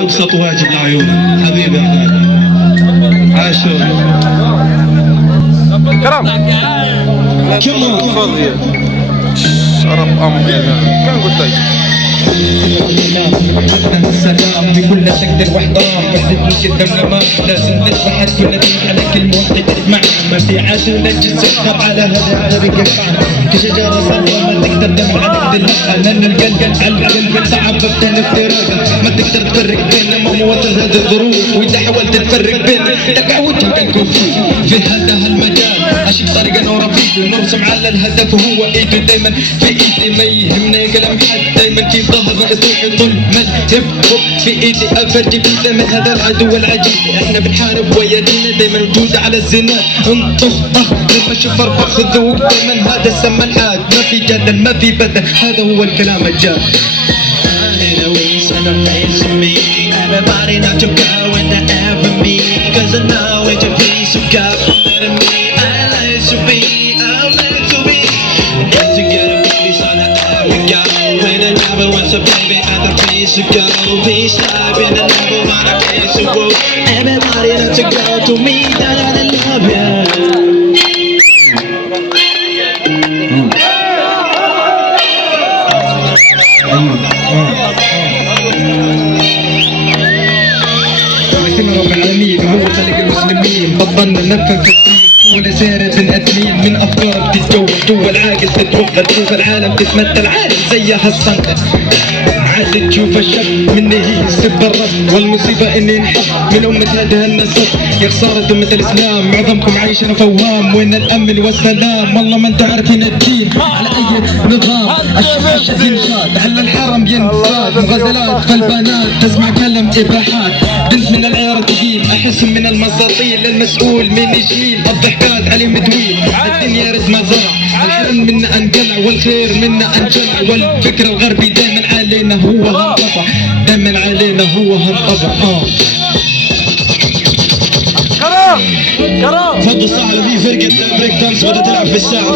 ابسط واجب لعيونك حبيبي يا غالي عاشور كرم كم فاضية شرب أمي كان قلت لك السلام بكل تقدر واحترام وحدة قدام الأمام لازم تذبح كل على كل واحد تجمع ما في عدل نجس يسخر على هذا بقى كشجرة صلبة ما تقدر تمنع عدل لأن القلب على القلب صعب بتن افتراقها ما تقدر تفرق بين مواطن هذه الظروف وإذا حاولت تفرق بين تقعوتهم كنكون في هذا المجال أشوف طريقة نور فيه نرسم على الهدف وهو إيده دايما في إيدي ما يهمنا كلام حد دايما في ظهر رأسه طول ما الهب في إيدي أفرجي من هذا العدو العجيب إحنا بنحارب ويدينا دايما موجودة على الزناد انطخ لما أشوف أربع خذوق دايما هذا السما الحاد ما في جدل ما في بدل هذا هو الكلام الجاد Everybody not to go when they ever meet Cause I know it's a piece of God from me I like to be, I like to be Need to get a piece on the ever go When I never was a baby at the piece of go Peace life and I never want a piece of woe Everybody not to go to me that I love you رب العالمين هو خلق المسلمين بطلنا نفهم في الدين ولا سيرة بنأدمين من أفكار بتتجول جوا العاقل تتوغل تشوف العالم تتمثل عالم زيها الصنقة عاد تشوف الشك مني هي سب الرب والمصيبة اني نحب من أمة هذا النسب يا خسارة أمة الإسلام معظمكم عايشين فوام وين الأمن والسلام والله ما انتوا عارفين الدين على أي نظام الشفاش ينشاد على الحرم ينصاد مغازلات فالبنات تسمع كلام إباحات بنت من العيار تقيل أحس من المساطيل المسؤول من يشيل الضحكات عليه مدويل الدنيا رد ما زرع الحرم منا انقلع والخير منا انجلع والفكر الغربي دايما علينا هو هالطبع دايما علينا هو هالطبع كرم فضل صاحبي في فرقة بريك دانس بدأت تلعب في الساعة